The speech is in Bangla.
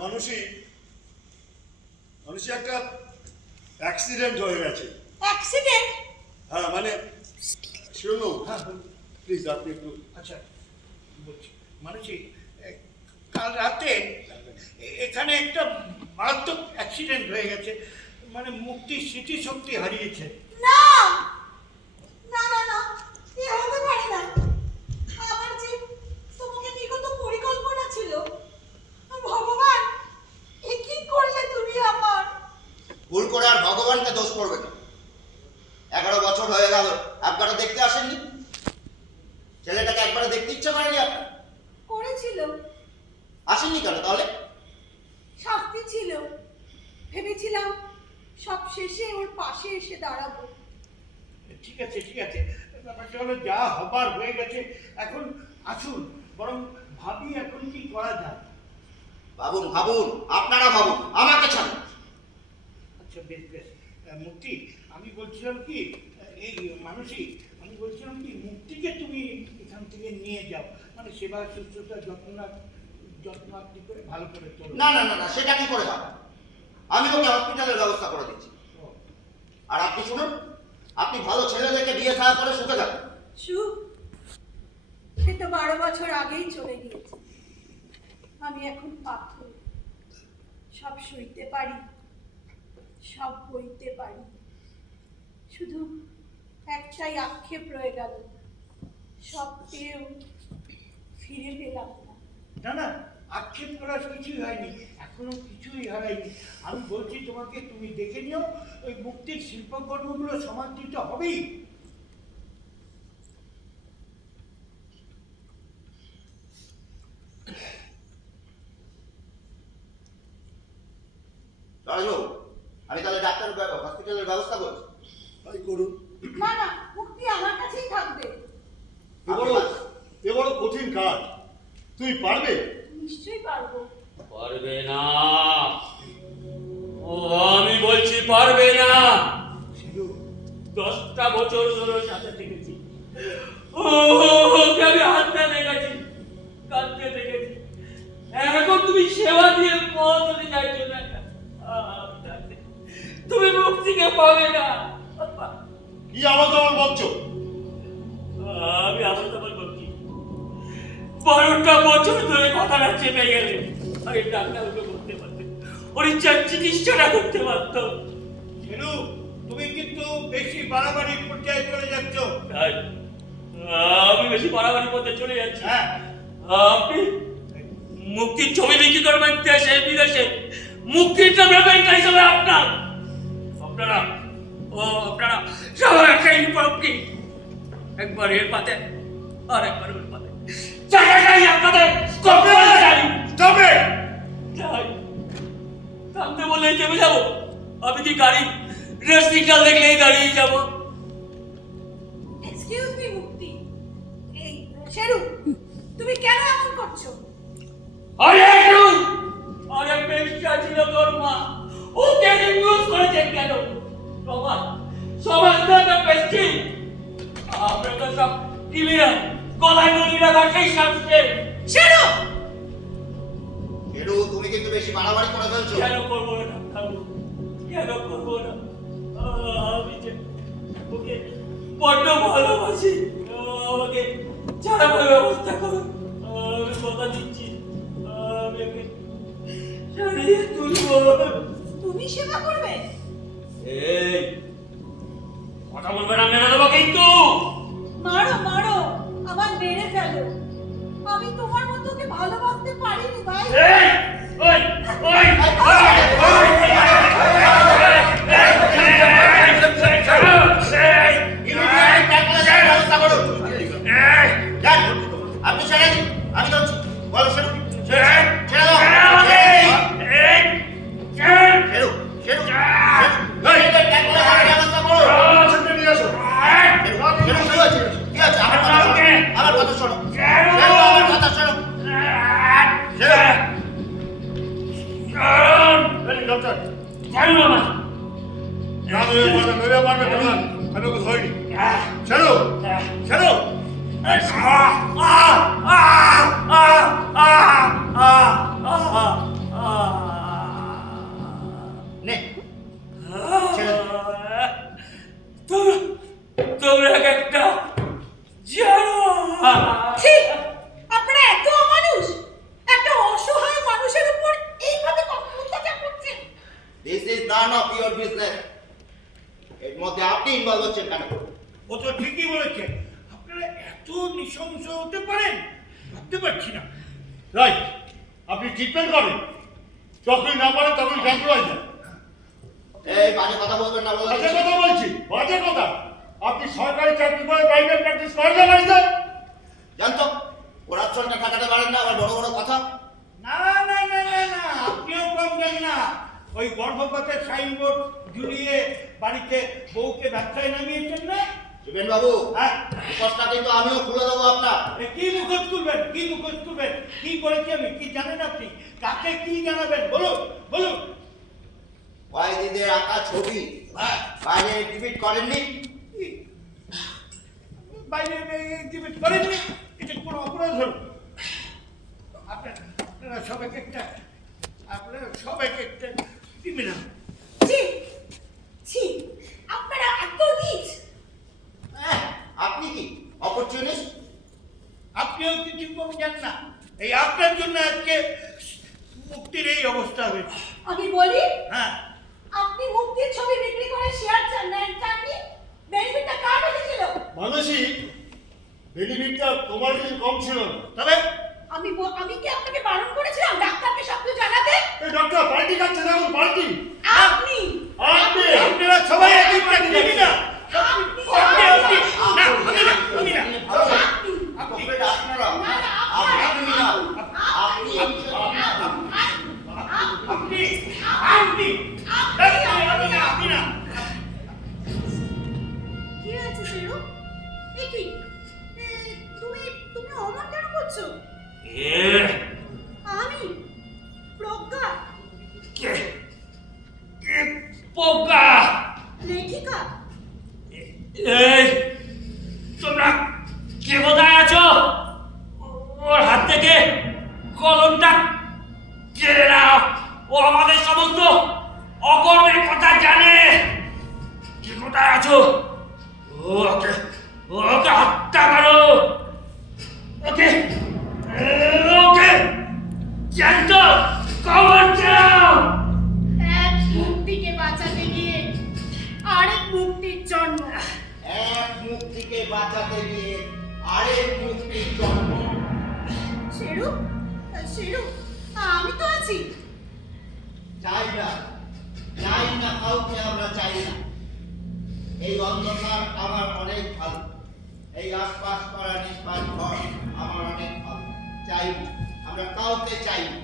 মানুষই একটা অ্যাক্সিডেন্ট হয়ে গেছে। অ্যাক্সিডেন্ট? হ্যাঁ মানে শুনো, প্লিজ আপনি একটু। আচ্ছা বলছি, মানুষই কাল রাতে এখানে একটা মারাত্মক অ্যাক্সিডেন্ট হয়ে গেছে, মানে মুক্তি স্মৃতিশক্তি হারিয়েছে। না না না না, এ হতে পারে না। আমার যে তোমাকে নিয়ে কত পরিকল্পনা ছিল, ভগবান এ কি করলে তুমি আমার? ভুল করে আর ভগবানকে দোষ করবে না। 11 বছর হয়ে গেল, একবারও দেখতে আসেননি। ছেলেটাকে একবারও দেখতে ইচ্ছে করেনি আপনার? করেছিল। আসেননি কেন তাহলে? শাস্তি ছিল, ভেবেছিলাম সব শেষে ওর পাশে এসে দাঁড়াবো। ঠিক আছে ঠিক আছে, ব্যাপারটা হলো যা হবার হয়ে গেছে, এখন আসুন বরং ভাবি এখন কি করা যায়। ভাবুন ভাবুন, আপনারা ভাবুন, আমাকে ছাড়ুন। আচ্ছা বেশ বেশ, মুক্তি আমি বলছিলাম কি, এই মানুষই আমি বলছিলাম কি, মুক্তিকে তুমি এখান থেকে নিয়ে যাও, মানে সেবা শুশ্রূষা যত্নার্থী করে ভালো করে চলো। না না না না, সেটা কি করে হবে? আমি ওকে হসপিটালের ব্যবস্থা করে দিচ্ছি। আর আপনি শুনুন, আপনি ভালো ছেলে দেখে বিয়ে থাকা করে সুখে যাবেন। সুখ? সে তো 12 বছর আগেই চলে গিয়েছে। আমি এখন পাথর, সব সইতে পারি, সব বইতে পারি, শুধু একটাই আক্ষেপ রয়ে গেল, সব পেয়েও ফিরে পেলাম না। না না, আক্ষেপ করার কিছুই হয়নি, এখনো কিছুই হারায়নি। আমি বলছি তোমাকে, তুমি দেখে নিও, ওই মুক্তির শিল্পকর্মগুলো সমাদৃত হবেই। রাজবাবু, আমি তাহলে হসপিটালের ব্যবস্থা করছি। তাই করুন। না না, মুক্তি আমার কাছেই থাকবে। এ বড় কঠিন কাজ, তুই পারবে? নিশ্চয়ই পারবো। পারবে না, ও আমি বলছি পারবে না। 10টা বছর ধরে সাথে থেকেছি, ওকে আমি হাতটা দেখেছি, কাঁদতে দেখেছি। এখন তুমি সেবা দিয়ে পথ চাইছো না, তুমি মুক্তিকে পাবে না। কি আমার বলছো? আমি আবার তোমার বলছি, 12টা বছর ধরে কথাটা চেপে গেলে আমি ডাক্তারকে করতে পারতাম, ওর ইচ্ছার চিকিৎসাটা করতে পারতাম। ছেনু, তুমি কিন্তু বেশি বাড়াবাড়ির পর্যায়ে চলে যাচ্ছ। আমি বেশি বাড়াবাড়ি পথে চলে যাচ্ছি। হ্যাঁ, আপনি মুক্তির ছবি বিক্রি করবেন দেশে বিদেশে, মুক্তিটা ব্যবসায়িক হিসেবে আপনারা সবাই একটাই মুক্তি, একবার এর পাতে আর একবার ওর পাতে, জায়গাটাই আপনাদের তবে থামতে বললেই চেপে যাবো? আমি কি গাড়ি রেস সিগন্যাল দেখলেই দাঁড়িয়ে যাবো? এক্সকিউজ মি মুক্তি, এই শেরু, তুমি কেন এমন করছো? আরে পেশা ছিল তোর মা, ওকে ইউজ করেছে কেন? সমাজ তো পেস্টি, আমরা তো সব টিভিরা গলায় নদীরা রাখাই সামনে। শেরু! এরু, তুমি কিন্তু বেশি বাড়াবাড়ি করে ফেলছো। কেন করবো না? কেন করবো না? আমি যে ওকে বড্ড ভালোবাসি, আমাকে ছাড়াবার ব্যবস্থা করো। আমি কথা দিচ্ছি, আমি ওকে সারিয়ে তুলবো। তুমি সেবা করবে? এই কথা বলবে না, মেরে দেবো কিন্তু। মারো মারো, আবার মেরে ফেলো। আমি তোমার মতোকে ভালোবাসতে পারিনি ভাই। এই ওই ওই আপনি ছেড়ে দিন, আমি ধরছি। বলো ছেড়ে দাও। ছেড়ো, ছেড়ো, ব্যবস্থা করো। নিয়ে আসো। কি আছে? আমার কথা শোনো, আমার কথা শোনো। ডক্টর জানো না নইলে পারবে না, আমি ওকে ধরিনি। ছেড়ো, ছেড়ো। বলছেন কেন? ও তো ঠিকই বলেছে। আপনারা এত নৃশংস হতে পারেন ভাবতে পারছি না। রাইট, আপনি ট্রিটমেন্ট করেন, যখনই না পারেন তখন ট্রান্সফার যায়। এই বাজে কথা বলবেন না বলে বাজে দিচ্ছি। কথা বলছি, বাজে কথা। আপনি সরকারি চাকরি করে প্রাইভেট প্র্যাকটিস করেন না বাড়িতে? জানতো ওরাচ্ছলটা ঠেকাতে পারেন না, আবার বড় বড় কথা। না না না না না, আপনিও কম যান না। ওই গর্ভপাতের সাইনবোর্ড ঝুলিয়ে বাড়িতে বউকে ব্যবসায় নামিয়েছেন না? জীবেন বাবু, হ্যাঁ, মুখোশটা কিন্তু আমিও খুলে দেবো আপনার। এ কি মুখোশ তুলবেন? কি মুখোশ তুলবেন? কি করেছি আমি? কি জানেন আপনি? কাকে কি জানাবেন? বলুন বলুন। কয়েদিদের আঁকা ছবি হ্যাঁ, বাইরে এক্সিবিট করেননি? বাইরে এক্সিবিট করেননি, এটা কোনো অপরাধ হল? আপনারা সবাইকে একটা ক্রিমিনাল। ছি ছি, আপনারা এত নীচ। আপনি কি অপরচুনিস্ট? আপনিও কিছু কম যান না। এই আপনার জন্য আজকে মুক্তির এই অবস্থা হয়েছে। আমি বলি, হ্যাঁ, আপনি মুক্তির ছবি বিক্রি করে শেয়ার চাননি, বেনিফিটটা কার বেঁচেছিল? মানসী, বেনিফিটটা তোমার কিছু কম ছিল না। তবে আমি কি আপনাকে বারণ করেছিলাম ডাক্তারকে সব কিছু জানাতে? এই ডক্টর পার্টি খাচ্ছে, দেখুন পার্টি। আপনি আপনারা সবাই একই প্রাকৃতিক না। আপনারা আপনি না, আপনি কি হয়েছে শেরু? এ কি? তুমি অমন কেন করছো? আমি প্রজ্ঞা, পোকা, লেখিকা। এই তোমরা কে কোথায় আছো? ওর হাত থেকে কলমটা কেড়ে নাও। ও আমাদের সমস্ত অকর্মের কথা জানে। কে কোথায় আছো? ওকে ওকে হত্যা করো। ওকে ওকে জ্যান্ত কবর দাও। এক মুক্তিকে বাঁচাতে গিয়ে আরেক মুক্তির জন্ম। এক মুক্তিকে বাঁচাতে গিয়ে আরেক মুক্তির জন্ম। শেরু, আমি তো আছি। চাই না কাউকে আমরা চাই না। এই অন্ধকার আমার অনেক ভালো, এই আশপাশ করা নিষ্পাস ঘর আমার অনেক ভালো। চাই না, আমরা কাউকে চাই না।